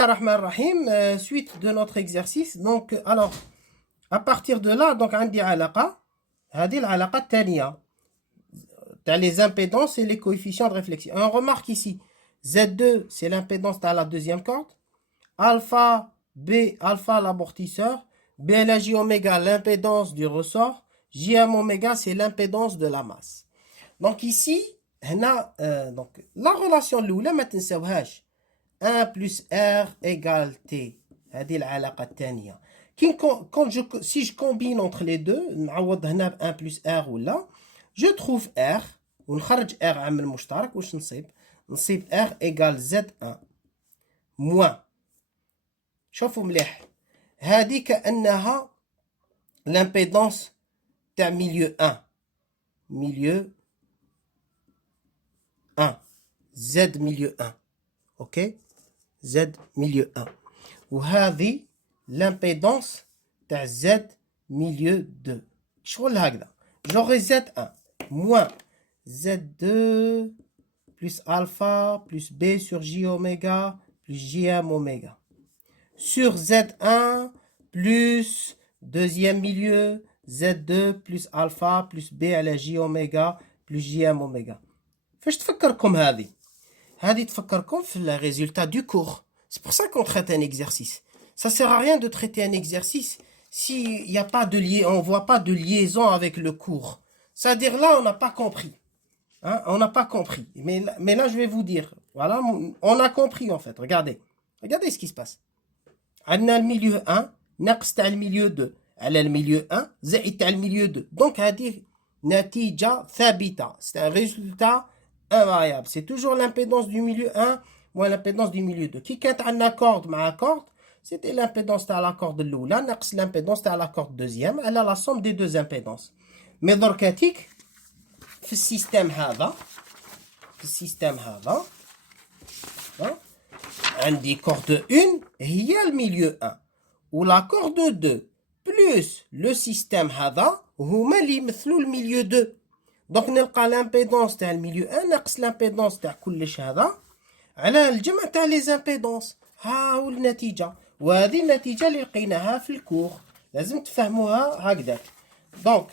Rahman Rahim, suite de notre exercice. Donc, alors, à partir de là, donc, عندي علاقة. هذه العلاقة الثانية. Tu as les impédances et les coefficients de réflexion. Et on remarque ici, Z2, c'est l'impédance dans la deuxième corde. Alpha, B, alpha, l'amortisseur. B à la J oméga, l'impédance du ressort. JM oméga, c'est l'impédance de la masse. Donc ici, donc, la relation الأولى ما تنساوهاش. 1 plus R égale T. هذه العلاقة الثانية. Si je combine entre les deux, نعوض هنا ب 1 plus R ولا, je trouve R ونخرج R عامل مشترك واش نصيب R égale Z1 moins. شوفوا مليح. هذه كأنها l'impédance تاع milieu 1. Milieu 1. Z milieu 1. OK? Z milieu 1. وهذه l'impédance تاع Z milieu 2. شغل هكذا. J'aurai Z1 moins Z2 plus alpha plus B sur J oméga plus JM oméga. Sur Z1 plus deuxième milieu Z2 plus alpha plus B à la J oméga plus JM oméga. فاش تفكركم هذه تفكركم في le résultat du cours. C'est pour ça qu'on traite un exercice. Ça sert à rien de traiter un exercice s'il n'y a pas de lien, on voit pas de liaison avec le cours. C'est-à-dire là, on n'a pas compris. Hein? On n'a pas compris. Mais là, je vais vous dire. Voilà, on a compris en fait. Regardez. Regardez ce qui se passe. On a le milieu 1, ناقص تاع le milieu 2. على le milieu 1, زائد تاع le milieu 2. Donc, هذه نتيجة ثابتة. C'est un résultat invariable. C'est toujours l'impédance du milieu 1 moins l'impédance du milieu 2. كي كانت عندنا corde مع corde, c'était l'impédance تاع la corde الأولى ناقص l'impédance تاع la corde deuxième على la somme des deux impédances. Mais دركاتيك في السيستم هذا عندي corde 1 هي الميليو 1 ولا corde 2 plus le système هذا هما اللي يمثلوا الميليو 2. دونك نلقى لامبيدونس تاع الميليو 1 ناقص لامبيدونس تاع كلش هذا على الجمع تاع لي زامبيدونس. ها هو النتيجة. وهذه النتيجة اللي لقيناها في الكور. لازم تفهموها هكذاك. دونك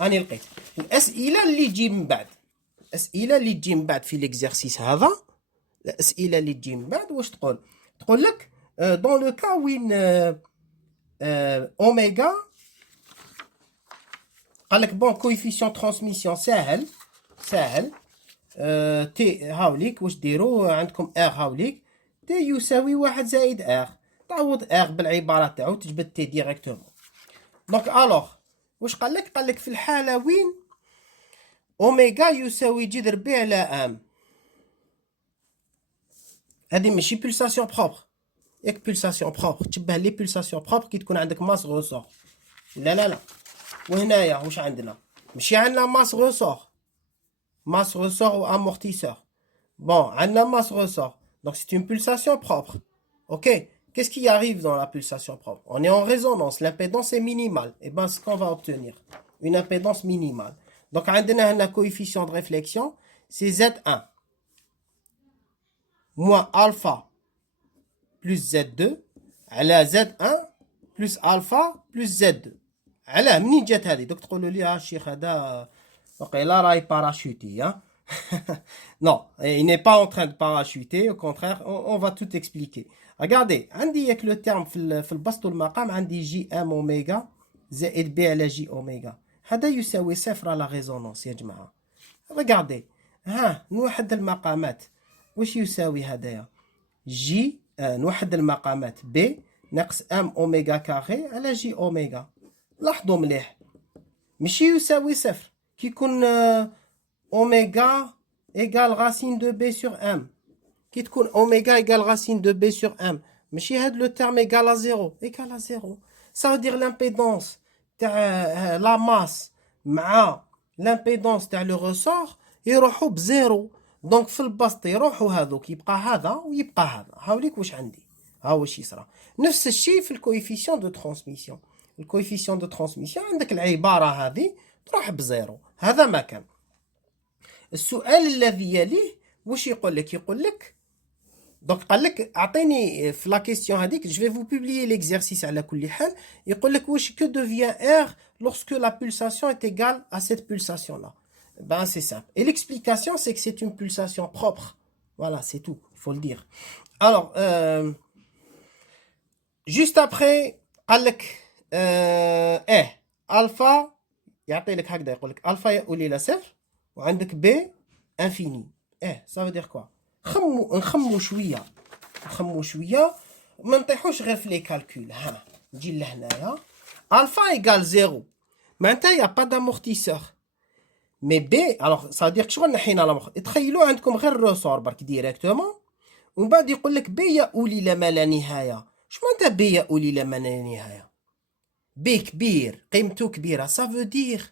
راني لقيت الأسئلة اللي تجي من بعد. الأسئلة اللي تجي من بعد في الإكزرسيس هذا. الأسئلة اللي تجي من بعد واش تقول؟ تقول لك دون لو كا وين أوميغا قال لك بون كويفيسيون ترانسميسيون ساهل تي هاوليك واش ديرو عندكم ار هاوليك تي يساوي 1 زائد ار. تعوض ار بالعبارة تاعو تجبد تي ديريكتومون. دونك الوغ واش قال لك؟ قال لك في الحالة وين اوميغا يساوي جذر ب على ام. هذه ماشي بولساسيون بروبر. ياك بولساسيون بروبر تشبه لي بولساسيون بروبر كي تكون عندك ماس غوسور. لا وهنايا واش عندنا؟ ماشي عندنا masse ressort ou amortisseur. Bon, on a masse ressort. Donc c'est une pulsation propre. Ok? Qu'est-ce qui arrive dans la pulsation propre? On est en résonance. L'impédance est minimale. Et bien, ce qu'on va obtenir, une impédance minimale. Donc, on a un coefficient de réflexion, c'est Z1 moins alpha plus Z2 على Z1 plus alpha plus Z2. علاه منين جات هذه؟ دوك تقولوا لي الشيخ هذا وقيلا راهي باراشوتي. hein? Non, il n'est pas en train de parachuter, au contraire, on va tout expliquer. Regardez, عندي ياك لو تيرم في البسط والمقام عندي جي ام اوميغا زائد بي على جي اوميغا. هذا يساوي صفر على ريزونانس يا جماعه. Regardez, ها نوحد المقامات. واش يساوي هذايا؟ جي نوحد المقامات بي ناقص ام اوميغا كاري على جي اوميغا. لاحظوا مليح ماشي يساوي صفر كي يكون اوميغا égal racine de b sur m. كي تكون اوميغا égal racine de b sur m ماشي هاد لو terme égal à 0. égal à 0 ça veut dire l'impédance تاع la masse مع l'impédance تاع le ressort يروحوا بزيرو. دونك في البسط يروحوا هذوك يبقى هذا ويبقى هذا. هاوليك واش عندي ها واش يصرى. نفس الشيء في الكويفيسيون دو ترانسميسيون. الكويفيسيون دو ترانسميسيون عندك العبارة هذه تروح بزيرو. هذا ما كان. السؤال الذي يليه واش يقول لك؟ يقول لك Donc, قال لك اعطيني في la question هذيك, je vais vous publier l'exercice على كل حال. يقول لك واش que devient R lorsque la pulsation est égale à cette pulsation là. Ben c'est simple. Et l'explication c'est que c'est une pulsation propre. Voilà, c'est tout, il faut le dire. Alors juste après قال لك alpha يعطي لك هكذا, يقول لك alpha يؤول الى صفر وعندك b infini. ça veut dire quoi؟ نخمو شويه ما نطيحوش غير في لي كالكول. ها نجي لهنايا الفا ايغال زيرو معناتها يا با دامورتيسور مي بي. الوغ سا دير شغل نحينا لا مخ. تخيلوا عندكم غير الرسور برك ديريكتومون ومن بعد يقول لك بي يؤول الى ما لا نهايه. شو معناتها بي يؤول الى ما لا نهايه؟ بي كبير قيمته كبيره ça veut dire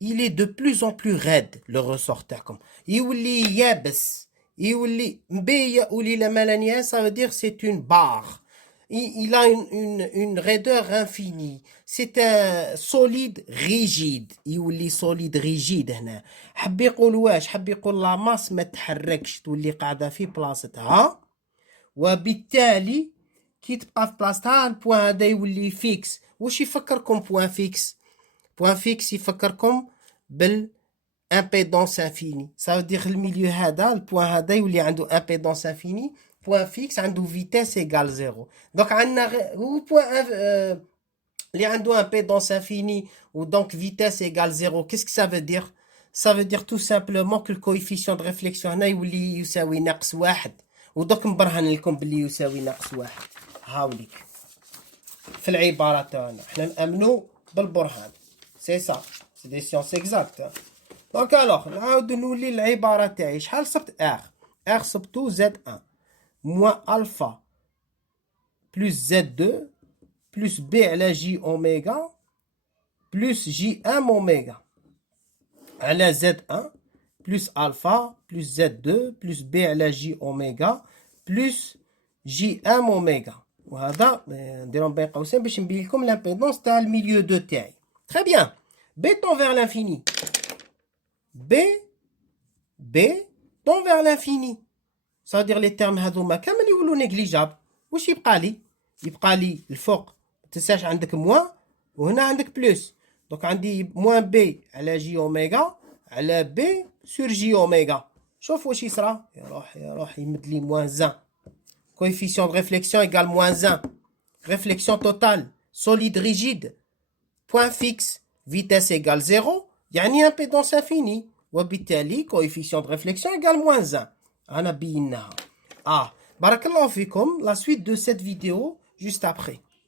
il est de plus en plus raide le ressort تاعكم يولي يابس يولي بي يؤول الى ما لا نهايه. ça veut dire c'est une barre. Il a une raideur infinie. C'est un solide rigide. يولي solide rigide هنا. حب يقول واش؟ حب يقول لا ماس ما تحركش تولي قاعده في بلاصتها وبالتالي كي تبقى في بلاصتها البوان هذا يولي فيكس. واش يفكركم بوان فيكس؟ بوان فيكس يفكركم بال impédance infinie. Ça veut dire الميليو هذا البوان هذا يولي عنده impédance infinie. Point fixe عنده vitesse égale 0. Donc عندنا point اللي عنده impédance infinie ou donc vitesse égale 0. Qu'est-ce que ça veut dire? Ça veut dire tout simplement que le coefficient de réflexion هنا يولي يساوي ناقص واحد. ودوك نبرهن لكم باللي يساوي ناقص واحد. هاوليك في العبارة تاعنا احنا نأمنوا بالبرهان. سي سا سي دي سيونس اكزاكت. دونك الوغ نعاود نولي العبارة تاعي. شحال صبت ار صبتو زد 1 moins alpha plus Z2 plus B على J oméga plus J1 oméga على Z1 plus alpha plus Z2 plus B على J oméga plus J1 oméga. وهذا نديرهم بين قوسين باش نبين لكم لامبيدونس تاع الميليو دو تاعي. Très bien. B tend vers l'infini. B tend vers l'infini. Ça veut dire les termes هذوما كامل يولوا نيجليجابل. واش يبقى لي؟ يبقى لي الفوق ما تنساش عندك موان وهنا عندك بلس. دونك عندي موان بي على جي اوميغا على بي سور جي اوميغا. شوف واش يصرى. يروح يمد لي موان زان. coefficient de réflexion égale moins 1. réflexion totale solide rigide point fixe vitesse égale 0 يعني impédance infinie وبالتالي coefficient de réflexion égale moins 1. أنا بيناها. بارك الله فيكم. La suite de cette vidéo juste après.